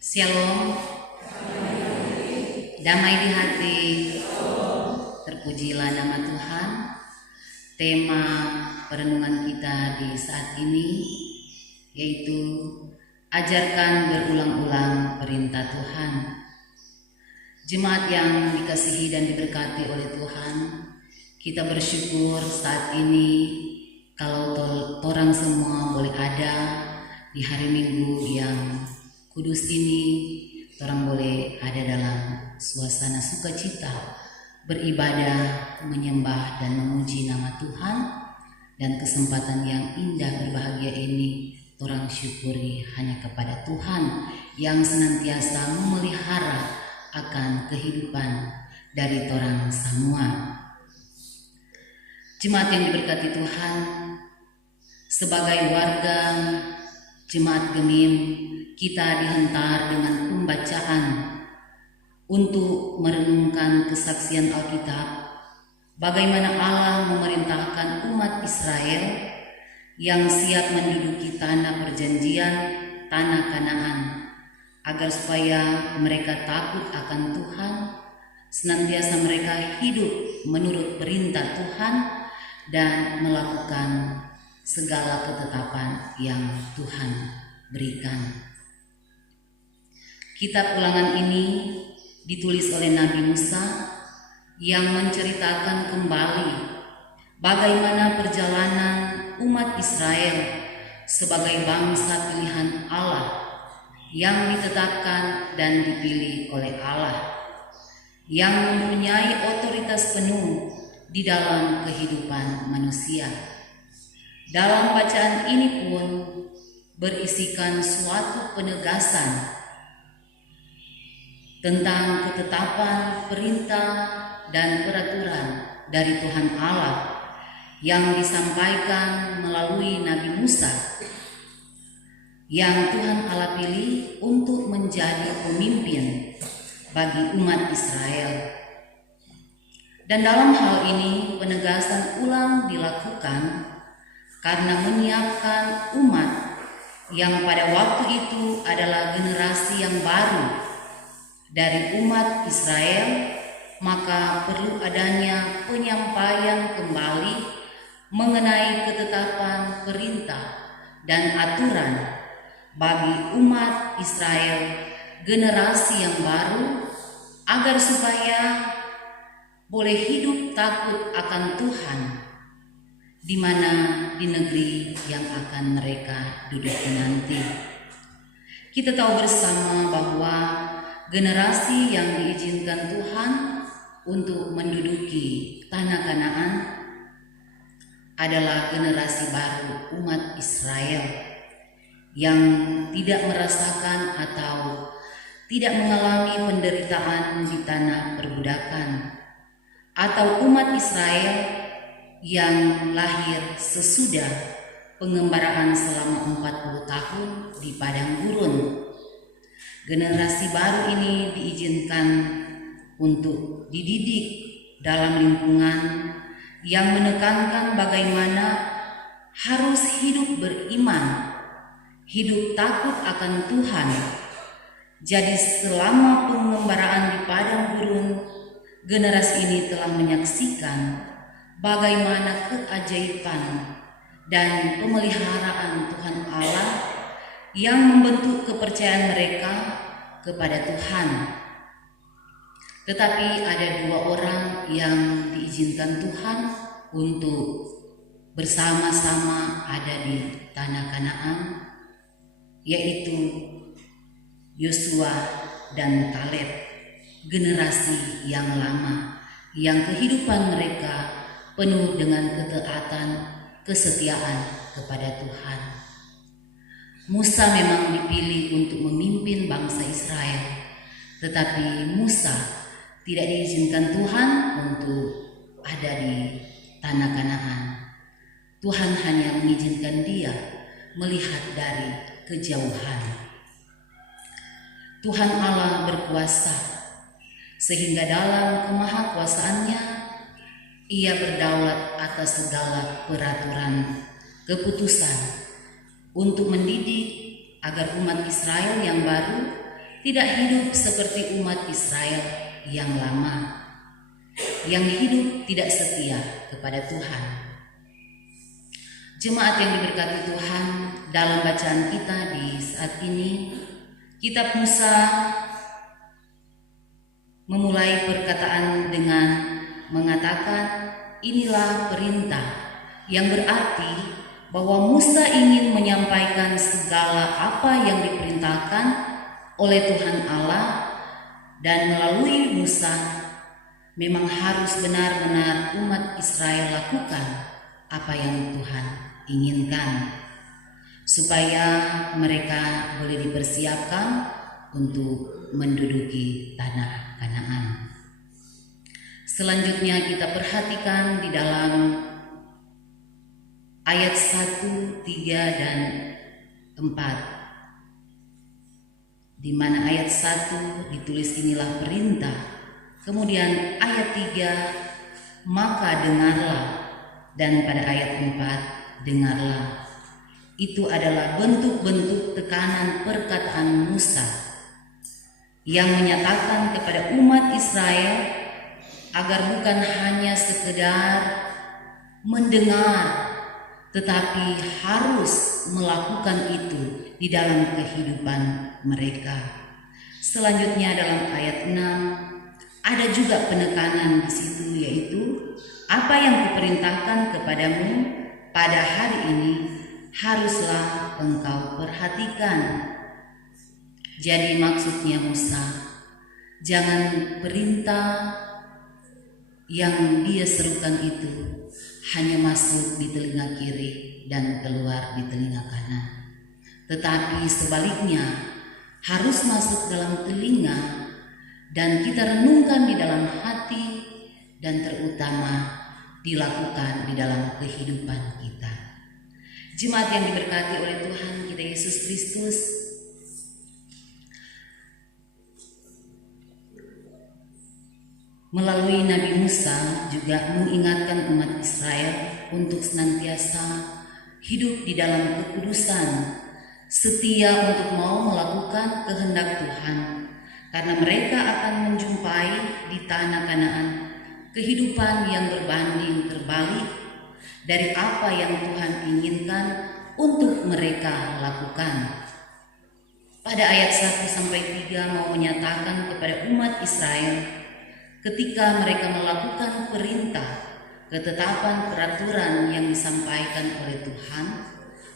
Shalom, damai di hati, terpujilah nama Tuhan. Tema perenungan kita di saat ini yaitu ajarkan berulang-ulang perintah Tuhan. Jemaat yang dikasihi dan diberkati oleh Tuhan, kita bersyukur saat ini kalau orang semua boleh ada di hari Minggu yang kudus ini, orang boleh ada dalam suasana sukacita, beribadah, menyembah dan memuji nama Tuhan. Dan kesempatan yang indah berbahagia ini orang syukuri hanya kepada Tuhan yang senantiasa memelihara akan kehidupan dari orang semua. Jemaat yang diberkati Tuhan, sebagai warga Jemaat Gemim, kita dihentar dengan pembacaan untuk merenungkan kesaksian Alkitab, bagaimana Allah memerintahkan umat Israel yang siap menduduki tanah perjanjian, tanah Kanaan, agar supaya mereka takut akan Tuhan, senantiasa mereka hidup menurut perintah Tuhan dan melakukan segala ketetapan yang Tuhan berikan. Kitab Ulangan ini ditulis oleh Nabi Musa yang menceritakan kembali bagaimana perjalanan umat Israel sebagai bangsa pilihan Allah yang ditetapkan dan dipilih oleh Allah, yang mempunyai otoritas penuh di dalam kehidupan manusia. Dalam bacaan ini pun berisikan suatu penegasan tentang ketetapan, perintah, dan peraturan dari Tuhan Allah yang disampaikan melalui Nabi Musa yang Tuhan Allah pilih untuk menjadi pemimpin bagi umat Israel. Dan dalam hal ini penegasan ulang dilakukan karena menyiapkan umat yang pada waktu itu adalah generasi yang baru dari umat Israel, maka perlu adanya penyampaian kembali mengenai ketetapan, perintah, dan aturan bagi umat Israel, generasi yang baru, agar supaya boleh hidup takut akan Tuhan di mana di negeri yang akan mereka duduki nanti. Kita tahu bersama bahwa generasi yang diizinkan Tuhan untuk menduduki tanah Kanaan adalah generasi baru umat Israel yang tidak merasakan atau tidak mengalami penderitaan di tanah perbudakan, atau umat Israel yang lahir sesudah pengembaraan selama 40 tahun di padang gurun. Generasi baru ini diizinkan untuk dididik dalam lingkungan yang menekankan bagaimana harus hidup beriman, hidup takut akan Tuhan. Jadi selama pengembaraan di padang gurun, generasi ini telah menyaksikan bagaimana keajaiban dan pemeliharaan Tuhan Allah yang membentuk kepercayaan mereka kepada Tuhan. Tetapi ada dua orang yang diizinkan Tuhan untuk bersama-sama ada di tanah Kanaan, yaitu Yosua dan Kaleb, generasi yang lama yang kehidupan mereka penuh dengan ketaatan, kesetiaan kepada Tuhan. Musa memang dipilih untuk memimpin bangsa Israel, tetapi Musa tidak diizinkan Tuhan untuk ada di tanah Kanaan. Tuhan hanya mengizinkan dia melihat dari kejauhan. Tuhan Allah berkuasa, sehingga dalam kemahakuasaannya Ia berdaulat atas segala peraturan, keputusan untuk mendidik agar umat Israel yang baru tidak hidup seperti umat Israel yang lama, yang hidup tidak setia kepada Tuhan. Jemaat yang diberkati Tuhan, dalam bacaan kita di saat ini, Kitab Musa memulai perkataan dengan mengatakan, inilah perintah, yang berarti bahwa Musa ingin menyampaikan segala apa yang diperintahkan oleh Tuhan Allah, dan melalui Musa memang harus benar-benar umat Israel lakukan apa yang Tuhan inginkan, supaya mereka boleh dipersiapkan untuk menduduki tanah Kanaan. Selanjutnya kita perhatikan di dalam ayat 1, 3, dan 4, di mana ayat 1 ditulis inilah perintah, kemudian ayat 3 maka dengarlah, dan pada ayat 4 dengarlah. Itu adalah bentuk-bentuk tekanan perkataan Musa yang menyatakan kepada umat Israel agar bukan hanya sekedar mendengar, tetapi harus melakukan itu di dalam kehidupan mereka. Selanjutnya dalam ayat 6 ada juga penekanan di situ, yaitu apa yang kuperintahkan kepadamu pada hari ini haruslah engkau perhatikan. Jadi maksudnya Musa, jangan perintah yang dia serukan itu hanya masuk di telinga kiri dan keluar di telinga kanan, tetapi sebaliknya harus masuk dalam telinga dan kita renungkan di dalam hati, dan terutama dilakukan di dalam kehidupan kita. Jemaat yang diberkati oleh Tuhan kita Yesus Kristus, melalui Nabi Musa juga mengingatkan umat Israel untuk senantiasa hidup di dalam kekudusan, setia untuk mau melakukan kehendak Tuhan, karena mereka akan menjumpai di tanah Kanaan kehidupan yang berbanding terbalik dari apa yang Tuhan inginkan untuk mereka lakukan. Pada ayat 1-3 mau menyatakan kepada umat Israel, ketika mereka melakukan perintah, ketetapan, peraturan yang disampaikan oleh Tuhan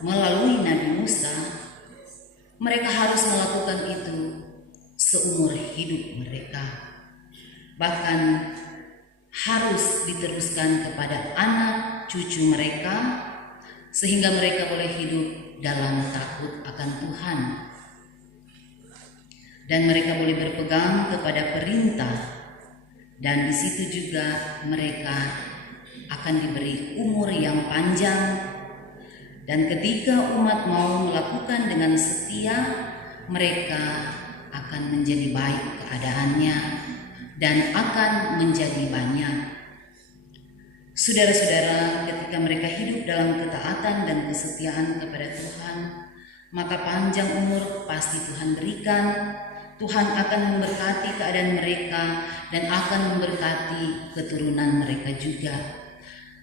melalui Nabi Musa, mereka harus melakukan itu seumur hidup mereka. Bahkan harus diteruskan kepada anak cucu mereka, sehingga mereka boleh hidup dalam takut akan Tuhan, dan mereka boleh berpegang kepada perintah. Dan di situ juga mereka akan diberi umur yang panjang. Dan ketika umat mau melakukan dengan setia, mereka akan menjadi baik keadaannya dan akan menjadi banyak. Saudara-saudara, ketika mereka hidup dalam ketaatan dan kesetiaan kepada Tuhan, maka panjang umur pasti Tuhan berikan. Tuhan akan memberkati keadaan mereka dan akan memberkati keturunan mereka juga.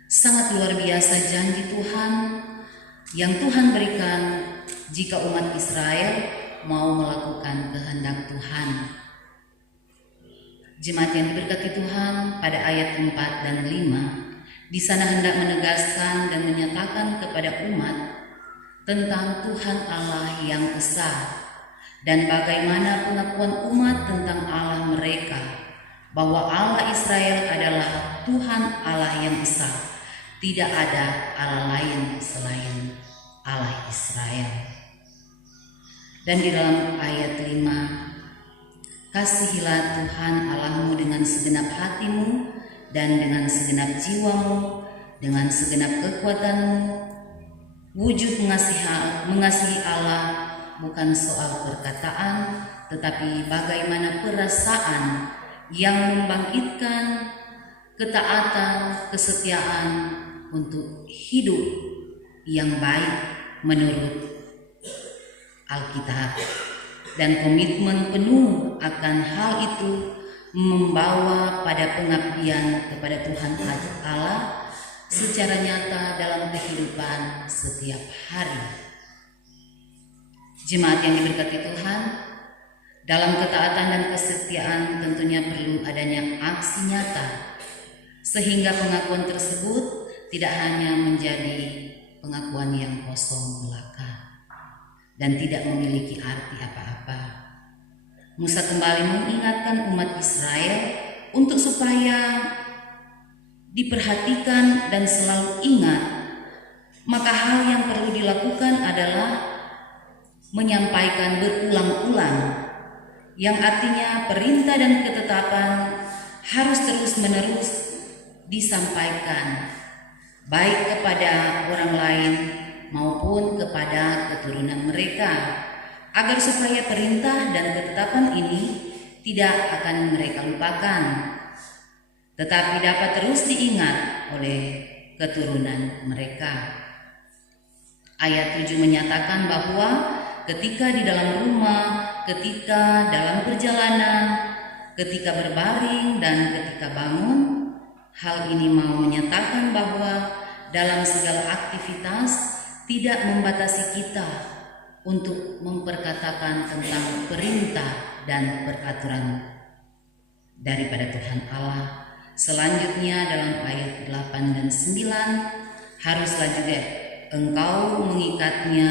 Sangat luar biasa janji Tuhan yang Tuhan berikan jika umat Israel mau melakukan kehendak Tuhan. Jemaat yang diberkati Tuhan, pada ayat 4 dan 5 di sana hendak menegaskan dan menyatakan kepada umat tentang Tuhan Allah yang esa, dan bagaimana pengakuan umat tentang Allah mereka, bahwa Allah Israel adalah Tuhan Allah yang esa, tidak ada Allah lain selain Allah Israel. Dan di dalam ayat 5, kasihilah Tuhan Allahmu dengan segenap hatimu dan dengan segenap jiwamu, dengan segenap kekuatanmu. Wujud mengasihi Allah bukan soal perkataan, tetapi bagaimana perasaan yang membangkitkan ketaatan, kesetiaan untuk hidup yang baik menurut Alkitab. dan komitmen penuh akan hal itu membawa pada pengabdian kepada Tuhan Allah secara nyata dalam kehidupan setiap hari. Jemaat yang diberkati Tuhan, dalam ketaatan dan kesetiaan tentunya perlu adanya aksi nyata, sehingga pengakuan tersebut tidak hanya menjadi pengakuan yang kosong belaka dan tidak memiliki arti apa-apa. Musa kembali mengingatkan umat Israel untuk supaya diperhatikan dan selalu ingat, maka hal yang perlu dilakukan adalah menyampaikan berulang-ulang, yang artinya perintah dan ketetapan harus terus-menerus disampaikan, baik kepada orang lain maupun kepada keturunan mereka, agar supaya perintah dan ketetapan ini tidak akan mereka lupakan, tetapi dapat terus diingat oleh keturunan mereka. Ayat 7 menyatakan bahwa ketika di dalam rumah, ketika dalam perjalanan, ketika berbaring dan ketika bangun, hal ini mau menyatakan bahwa dalam segala aktivitas tidak membatasi kita untuk memperkatakan tentang perintah dan peraturan daripada Tuhan Allah. Selanjutnya dalam ayat 8 dan 9, haruslah juga engkau mengikatnya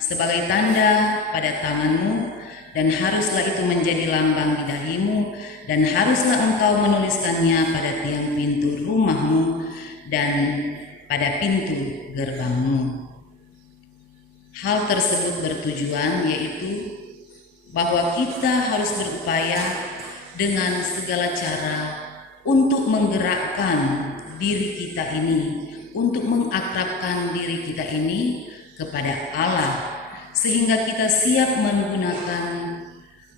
sebagai tanda pada tanganmu, dan haruslah itu menjadi lambang di dahimu, dan haruslah engkau menuliskannya pada tiang pintu rumahmu dan pada pintu gerbangmu. Hal tersebut bertujuan yaitu bahwa kita harus berupaya dengan segala cara untuk menggerakkan diri kita ini, untuk mengakrabkan diri kita ini kepada Allah, sehingga kita siap menggunakan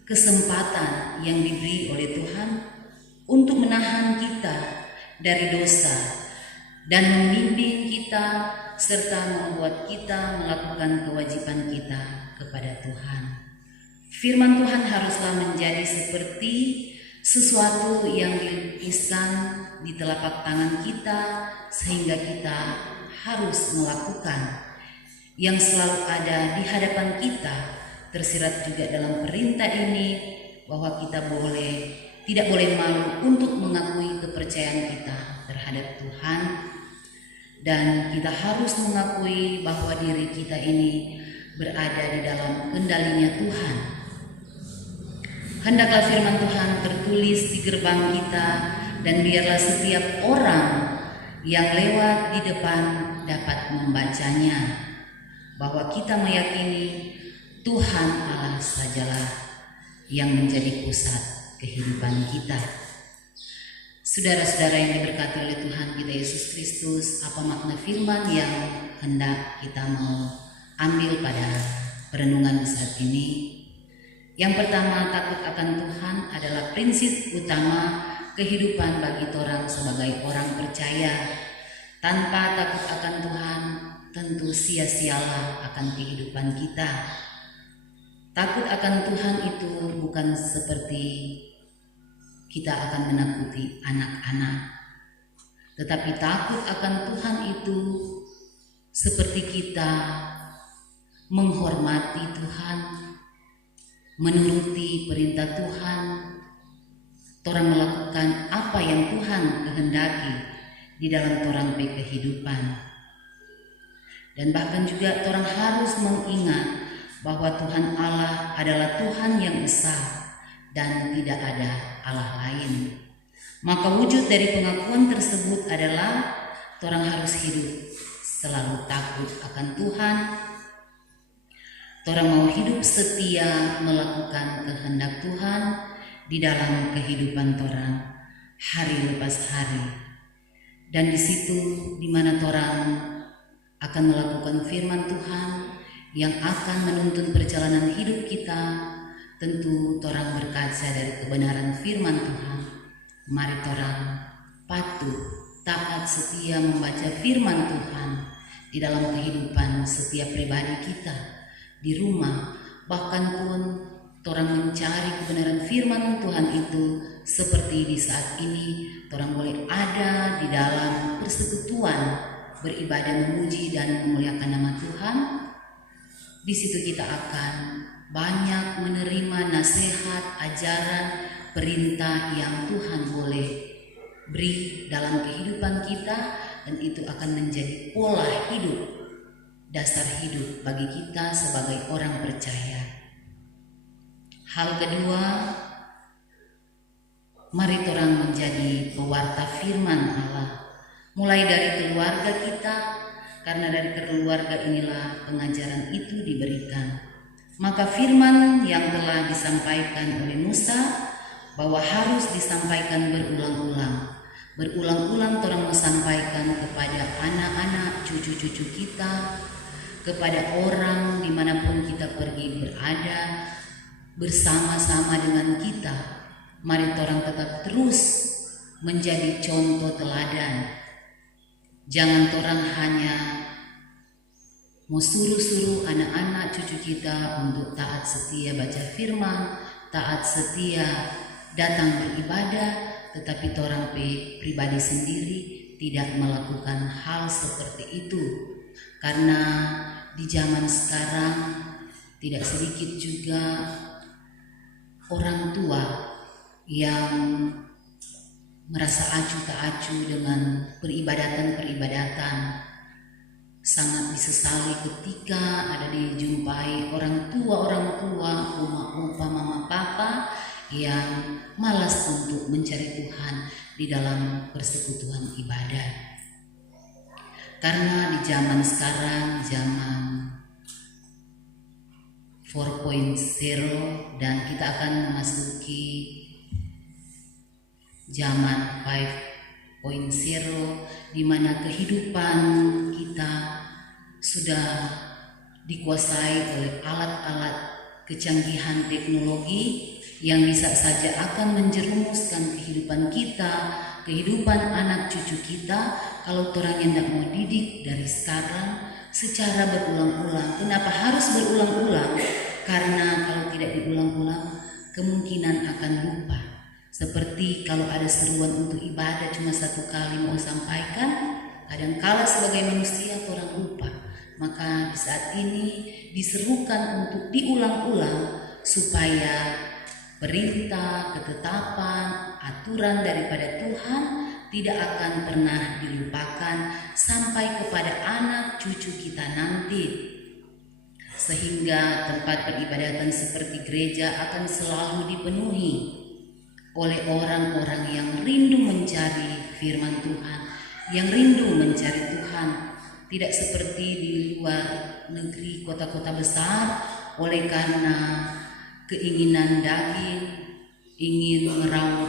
kesempatan yang diberi oleh Tuhan untuk menahan kita dari dosa dan membimbing kita serta membuat kita melakukan kewajiban kita kepada Tuhan. Firman Tuhan haruslah menjadi seperti sesuatu yang dilukiskan di telapak tangan kita, sehingga kita harus melakukan, yang selalu ada di hadapan kita. Tersirat juga dalam perintah ini bahwa kita tidak boleh malu untuk mengakui kepercayaan kita terhadap Tuhan, dan kita harus mengakui bahwa diri kita ini berada di dalam kendalinya Tuhan. Hendaklah firman Tuhan tertulis di gerbang kita, dan biarlah setiap orang yang lewat di depan dapat membacanya, bahwa kita meyakini Tuhan Allah sajalah yang menjadi pusat kehidupan kita. Saudara-saudara yang diberkati oleh Tuhan kita Yesus Kristus, apa makna firman yang hendak kita mau ambil pada perenungan saat ini? Yang pertama, takut akan Tuhan adalah prinsip utama kehidupan bagi orang sebagai orang percaya. Tanpa takut akan Tuhan, tentu sia-sialah akan kehidupan kita. Takut akan Tuhan itu bukan seperti kita akan menakuti anak-anak, tetapi takut akan Tuhan itu seperti kita menghormati Tuhan, menuruti perintah Tuhan, orang melakukan apa yang Tuhan kehendaki di dalam orang kehidupan. Dan bahkan juga orang harus mengingat bahwa Tuhan Allah adalah Tuhan yang esa dan tidak ada Allah lain. Maka wujud dari pengakuan tersebut adalah orang harus hidup selalu takut akan Tuhan. Orang mau hidup setia melakukan kehendak Tuhan di dalam kehidupan orang hari lepas hari. Dan di situ di mana orang akan melakukan firman Tuhan yang akan menuntun perjalanan hidup kita, tentu orang berkaca dari kebenaran firman Tuhan. Mari orang patuh, taat, setia membaca firman Tuhan di dalam kehidupan setiap pribadi kita, di rumah, bahkan pun torang mencari kebenaran firman Tuhan itu seperti di saat ini torang boleh ada di dalam persekutuan beribadah memuji dan memuliakan nama Tuhan. Di situ kita akan banyak menerima nasihat, ajaran, perintah yang Tuhan boleh beri dalam kehidupan kita, dan itu akan menjadi pola hidup, dasar hidup bagi kita sebagai orang percaya. Hal kedua, mari orang menjadi pewarta firman Allah. Mulai dari keluarga kita, karena dari keluarga inilah pengajaran itu diberikan. Maka firman yang telah disampaikan oleh Musa bahwa harus disampaikan berulang-ulang. Berulang-ulang orang menyampaikan kepada anak-anak, cucu-cucu kita, kepada orang dimanapun kita pergi berada, bersama-sama dengan kita. Mari orang tetap terus menjadi contoh teladan. Jangan orang hanya mau suruh-suruh anak-anak cucu kita untuk taat setia baca firman, taat setia datang beribadah, tetapi orang pribadi sendiri tidak melakukan hal seperti itu. Karena di zaman sekarang tidak sedikit juga orang tua yang merasa acuh tak acuh dengan peribadatan, sangat disesali ketika ada dijumpai orang tua, oma, mama, papa yang malas untuk mencari Tuhan di dalam persekutuan ibadah. Karena di zaman sekarang, zaman 4.0, dan kita akan memasuki zaman 5.0, di mana kehidupan kita sudah dikuasai oleh alat-alat kecanggihan teknologi yang bisa saja akan menjerumuskan kehidupan kita, kehidupan anak cucu kita, kalau orang yang tidak mau didik dari sekarang secara berulang-ulang. Kenapa harus berulang-ulang? Karena kalau tidak diulang-ulang, kemungkinan akan lupa. Seperti kalau ada seruan untuk ibadah cuma satu kali mau sampaikan, kadangkala sebagai manusia orang lupa. Maka di saat ini diserukan untuk diulang-ulang supaya perintah, ketetapan, aturan daripada Tuhan tidak akan pernah dilupakan sampai kepada anak cucu kita nanti. Sehingga tempat peribadatan seperti gereja akan selalu dipenuhi oleh orang-orang yang rindu mencari firman Tuhan, yang rindu mencari Tuhan. Tidak seperti di luar negeri, kota-kota besar, oleh karena keinginan daging, ingin meraup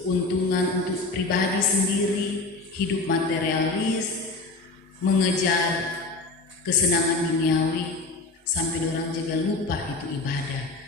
keuntungan untuk pribadi sendiri, hidup materialis, mengejar kesenangan duniawi, sampai orang juga lupa itu ibadah.